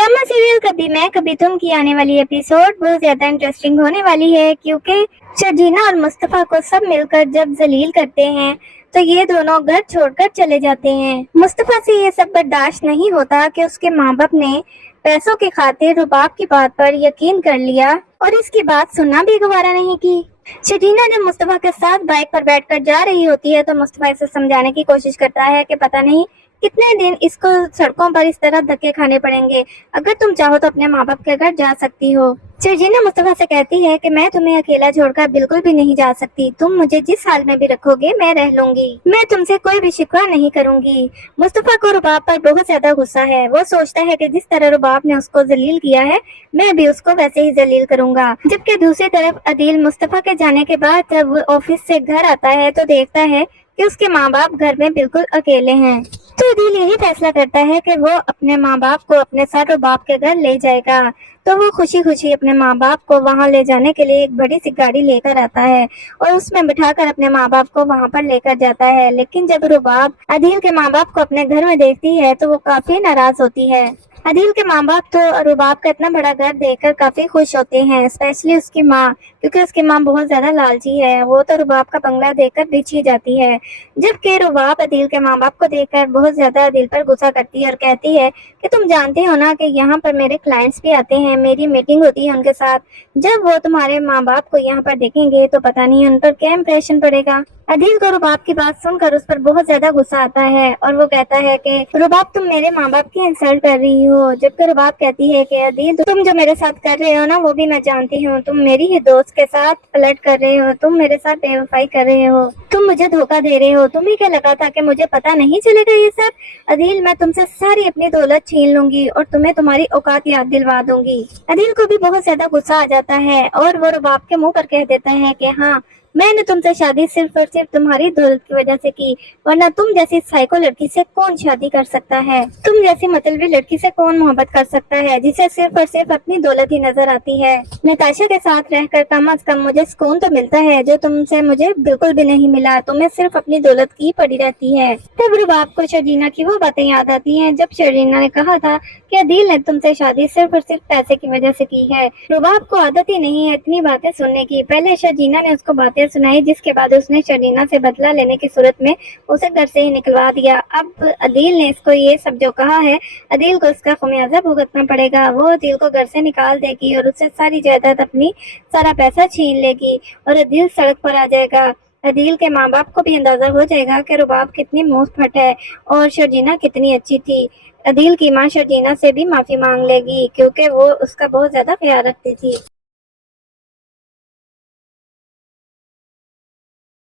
Drama serial कभी मैं कभी तुम की आने वाली एपिसोड बहुत ज्यादा इंटरेस्टिंग होने वाली है, क्योंकि शर्जीना और मुस्तफा को सब मिलकर जब जलील करते हैं तो ये दोनों घर छोड़कर चले जाते हैं। मुस्तफा से ये सब बर्दाश्त नहीं होता कि उसके माँ बाप ने पैसों की खातिर रुबाब की बात पर यकीन कर लिया और इसकी बात सुनना भी गवारा नहीं की। शर्जीना जब मुस्तफा के साथ बाइक पर बैठकर जा रही होती है तो मुस्तफा इसे समझाने की कोशिश करता है कि पता नहीं कितने दिन इसको सड़कों पर इस तरह धक्के खाने पड़ेंगे, अगर तुम चाहो तो अपने माँ बाप के घर जा सकती हो। शर्जीना मुस्तफा से कहती है कि मैं तुम्हें अकेला छोड़कर बिल्कुल भी नहीं जा सकती, तुम मुझे जिस हाल में भी रखोगे मैं रह लूंगी, मैं तुमसे कोई भी शिकवा नहीं करूंगी। मुस्तफा को रुबाब पर बहुत ज्यादा गुस्सा है। वो सोचता है कि जिस तरह रुबाब ने उसको जलील किया है मैं भी उसको वैसे ही जलील करूंगा। जबकि दूसरी तरफ अदील मुस्तफा के जाने के बाद जब वो ऑफिस से घर आता है तो देखता है कि उसके माँ बाप घर में बिल्कुल अकेले हैं। तो अदील यही फैसला करता है कि वो अपने माँ बाप को अपने साथ रुबाब के घर ले जाएगा। तो वो खुशी खुशी अपने माँ बाप को वहाँ ले जाने के लिए एक बड़ी सी गाड़ी लेकर आता है और उसमें बिठाकर अपने माँ बाप को वहाँ पर लेकर जाता है। लेकिन जब रुबाब अदील के माँ बाप को अपने घर में देखती है तो वो काफी नाराज होती है। अदील के माँ बाप तो रुबाब का इतना बड़ा घर देखकर काफी खुश होते हैं, स्पेशली उसकी माँ, क्योंकि उसकी माँ बहुत ज्यादा लालची है। वो तो रुबाब का बंगला देखकर बिछी जाती है। जबकि रुबाब अदील के माँ बाप को देखकर बहुत ज्यादा अदील पर गुस्सा करती है और कहती है कि तुम जानते हो ना कि यहाँ पर मेरे क्लाइंट्स भी आते हैं, मेरी मीटिंग होती है उनके साथ, जब वो तुम्हारे माँ बाप को यहाँ पर देखेंगे तो पता नहीं उन पर क्या इम्प्रेशन पड़ेगा। अदील को रुबाब की बात सुनकर उस पर बहुत ज्यादा गुस्सा आता है और वो कहता है कि रुबाब तुम मेरे माँ बाप की इंसल्ट कर रही हो। जबकि रुबाब कहती है कि अदील तुम जो मेरे साथ कर रहे हो ना वो भी मैं जानती हूँ, तुम मेरी ही दोस्त के साथ फ्लर्ट कर रहे हो, तुम मेरे साथ बेवफाई कर रहे हो, तुम मुझे धोखा दे रहे हो, तुम्हें क्या लगा था कि मुझे पता नहीं चलेगा ये सब? अदील मैं तुमसे सारी अपनी दौलत छीन लूंगी और तुम्हें तुम्हारी औकात याद दिलवा दूंगी। अदील को भी बहुत ज्यादा गुस्सा आ जाता है और वो रुबाब के मुंह पर कह देता है कि हाँ मैंने तुमसे शादी सिर्फ और सिर्फ तुम्हारी दौलत की वजह से की, वरना तुम जैसी साइको लड़की से कौन शादी कर सकता है, तुम जैसी मतलबी लड़की से कौन मोहब्बत कर सकता है जिसे सिर्फ और सिर्फ अपनी दौलत ही नजर आती है। नताशा के साथ रहकर कम अज कम मुझे सुकून तो मिलता है जो तुमसे मुझे बिल्कुल भी नहीं मिला, तुम्हें सिर्फ अपनी दौलत की पड़ी रहती है। तब रुबाब को शर्जीना की वो बातें याद आती है जब शर्जीना ने कहा था कि अदील ने तुमसे शादी सिर्फ और सिर्फ पैसे की वजह से की है। रुबाब को आदत ही नहीं है इतनी बातें सुनने की। पहले शर्जीना ने उसको बातें सुनाई जिसके बाद उसने शर्जीना से बदला लेने की सूरत में उसे घर से ही निकलवा दिया। अब अदील ने इसको ये सब जो कहा है अदील को इसका खमियाजा भुगतना पड़ेगा। वो अदील को घर से निकाल देगी और उससे सारी जायदाद अपनी सारा पैसा छीन लेगी और अदील सड़क पर आ जाएगा। अदील के माँ बाप को भी अंदाजा हो जाएगा कि रुबाब कितनी मुंह फट है और शर्जीना कितनी अच्छी थी। अदील की माँ शर्जीना से भी माफी मांग लेगी क्योंकि वो उसका बहुत ज्यादा ख्याल रखती थी।